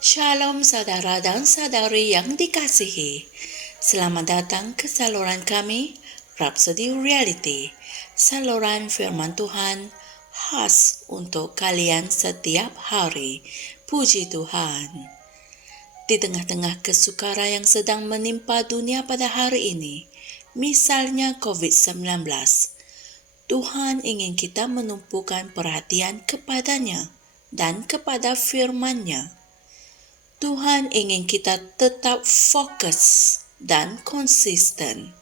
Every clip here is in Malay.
Shalom saudara dan saudari yang dikasihi. Selamat datang ke saluran kami, Rhapsody Reality. Saluran firman Tuhan khas untuk kalian setiap hari. Puji Tuhan. Di tengah-tengah kesukara yang sedang menimpa dunia pada hari ini, misalnya COVID-19, Tuhan ingin kita menumpukan perhatian kepadanya dan kepada firman-Nya. Tuhan ingin kita tetap fokus dan konsisten.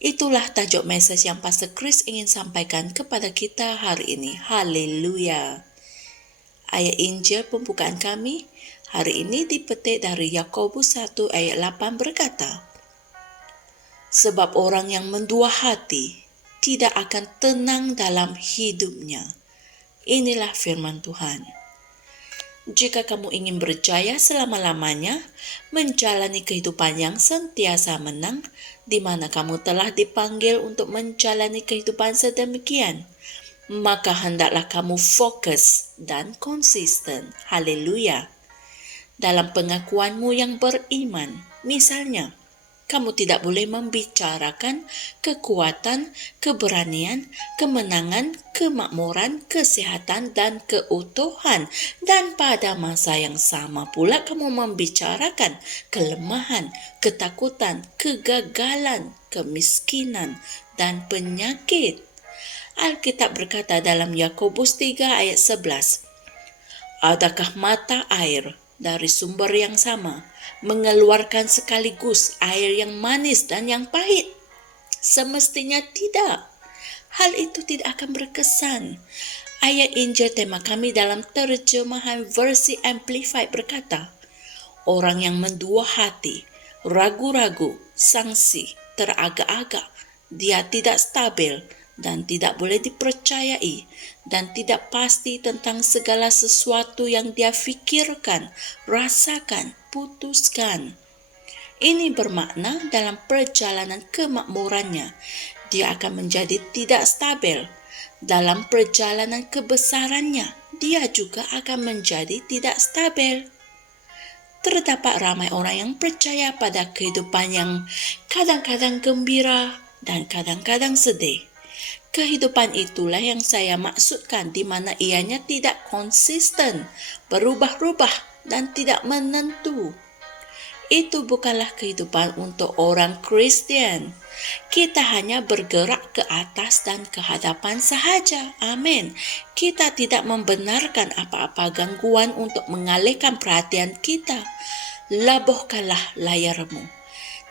Itulah tajuk message yang Pastor Chris ingin sampaikan kepada kita hari ini. Haleluya. Ayat Injil pembukaan kami hari ini dipetik dari Yakobus 1 ayat 8 berkata, sebab orang yang mendua hati tidak akan tenang dalam hidupnya. Inilah firman Tuhan. Jika kamu ingin berjaya selama-lamanya, menjalani kehidupan yang sentiasa menang, di mana kamu telah dipanggil untuk menjalani kehidupan sedemikian, maka hendaklah kamu fokus dan konsisten. Haleluya. Dalam pengakuanmu yang beriman, misalnya, kamu tidak boleh membicarakan kekuatan, keberanian, kemenangan, kemakmuran, kesehatan, dan keutuhan. Dan pada masa yang sama pula kamu membicarakan kelemahan, ketakutan, kegagalan, kemiskinan, dan penyakit. Alkitab berkata dalam Yakobus 3 ayat 11, adakah mata air dari sumber yang sama mengeluarkan sekaligus air yang manis dan yang pahit? Semestinya tidak. Hal itu tidak akan berkesan. Ayat Injil tema kami dalam terjemahan versi Amplified berkata, orang yang mendua hati, ragu-ragu, sangsi, teragak-agak, dia tidak stabil dan tidak boleh dipercayai dan tidak pasti tentang segala sesuatu yang dia fikirkan, rasakan, putuskan. Ini bermakna dalam perjalanan kemakmurannya, dia akan menjadi tidak stabil. Dalam perjalanan kebesarannya, dia juga akan menjadi tidak stabil. Terdapat ramai orang yang percaya pada kehidupan yang kadang-kadang gembira dan kadang-kadang sedih. Kehidupan itulah yang saya maksudkan, di mana ianya tidak konsisten, berubah-ubah dan tidak menentu. Itu bukanlah kehidupan untuk orang Kristen. Kita hanya bergerak ke atas dan ke hadapan sahaja. Amin. Kita tidak membenarkan apa-apa gangguan untuk mengalihkan perhatian kita. Labuhkanlah layarmu.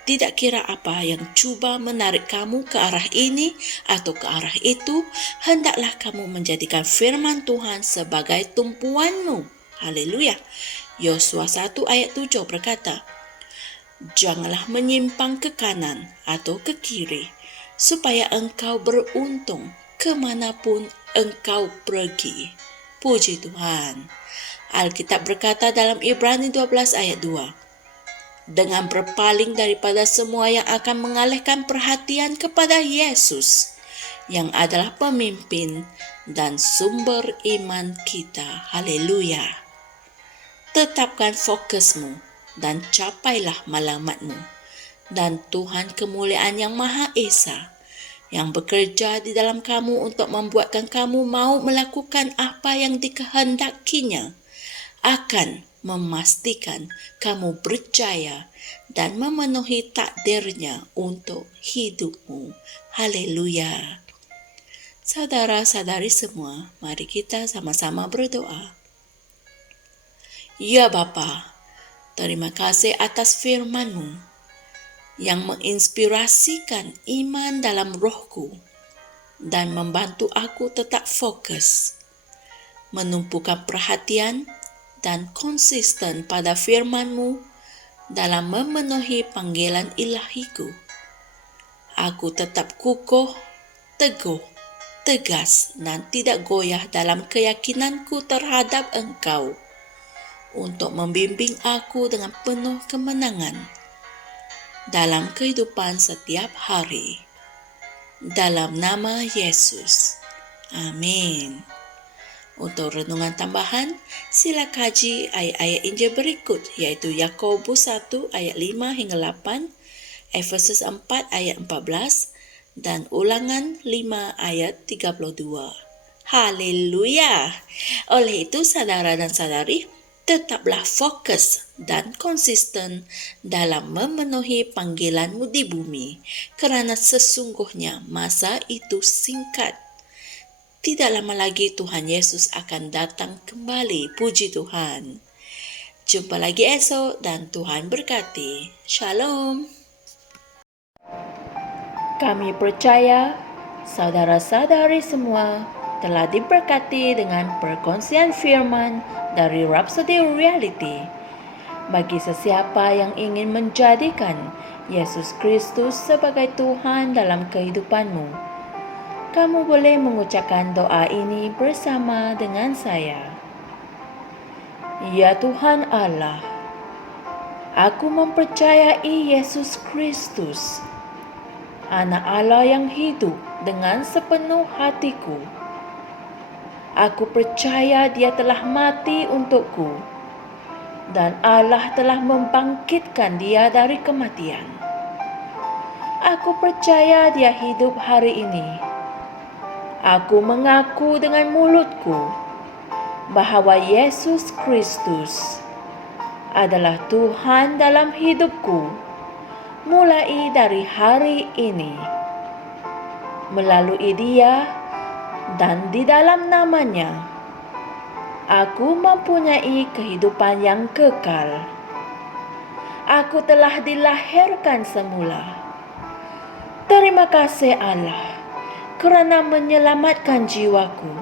Tidak kira apa yang cuba menarik kamu ke arah ini atau ke arah itu, hendaklah kamu menjadikan firman Tuhan sebagai tumpuanmu. Haleluya. Yosua 1 ayat 7 berkata, janganlah menyimpang ke kanan atau ke kiri, supaya engkau beruntung kemanapun engkau pergi. Puji Tuhan. Alkitab berkata dalam Ibrani 12 ayat 2, dengan berpaling daripada semua yang akan mengalihkan perhatian kepada Yesus, yang adalah pemimpin dan sumber iman kita. Haleluya. Tetapkan fokusmu dan capailah malamatmu. Dan Tuhan kemuliaan yang Maha Esa, yang bekerja di dalam kamu untuk membuatkan kamu mau melakukan apa yang dikehendakinya, akan memastikan kamu berjaya dan memenuhi takdirnya untuk hidupmu. Haleluya. Saudara-saudari semua, mari kita sama-sama berdoa. Ya Bapa, terima kasih atas firman-Mu yang menginspirasikan iman dalam rohku dan membantu aku tetap fokus, menumpukan perhatian dan konsisten pada firman-Mu dalam memenuhi panggilan ilahiku. Aku tetap kukuh, teguh, tegas dan tidak goyah dalam keyakinanku terhadap Engkau untuk membimbing aku dengan penuh kemenangan dalam kehidupan setiap hari. Dalam nama Yesus. Amin. Untuk renungan tambahan, sila kaji ayat-ayat Injil berikut, iaitu Yakobus 1 ayat 5 hingga 8, Efesus 4 ayat 14 dan Ulangan 5 ayat 32. Haleluya! Oleh itu, saudara dan saudari, tetaplah fokus dan konsisten dalam memenuhi panggilanmu di bumi, kerana sesungguhnya masa itu singkat. Tidak lama lagi Tuhan Yesus akan datang kembali, puji Tuhan. Jumpa lagi esok dan Tuhan berkati. Shalom. Kami percaya saudara-saudari semua telah diberkati dengan perkongsian firman dari Rhapsody Reality. Bagi sesiapa yang ingin menjadikan Yesus Kristus sebagai Tuhan dalam kehidupanmu, kamu boleh mengucapkan doa ini bersama dengan saya. Ya Tuhan Allah, aku mempercayai Yesus Kristus, Anak Allah yang hidup dengan sepenuh hatiku. Aku percaya Dia telah mati untukku dan Allah telah membangkitkan Dia dari kematian. Aku percaya Dia hidup hari ini. Aku mengaku dengan mulutku bahawa Yesus Kristus adalah Tuhan dalam hidupku mulai dari hari ini. Melalui Dia dan di dalam nama-Nya, aku mempunyai kehidupan yang kekal. Aku telah dilahirkan semula. Terima kasih Allah kerana menyelamatkan jiwaku.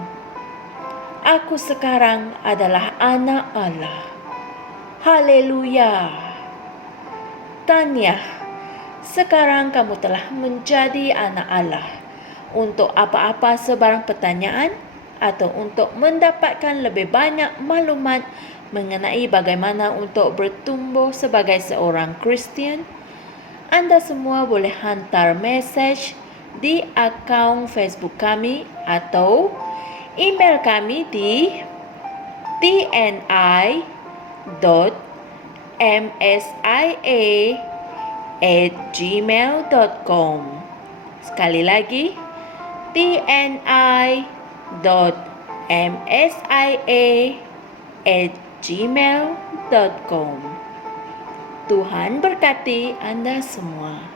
Aku sekarang adalah anak Allah. Haleluya. Tahniah, sekarang kamu telah menjadi anak Allah. Untuk apa-apa sebarang pertanyaan atau untuk mendapatkan lebih banyak maklumat mengenai bagaimana untuk bertumbuh sebagai seorang Kristian, anda semua boleh hantar mesej di akaun Facebook kami atau email kami di tni.msia@gmail.com. Sekali lagi, tni.msia@gmail.com. Tuhan berkati Anda semua.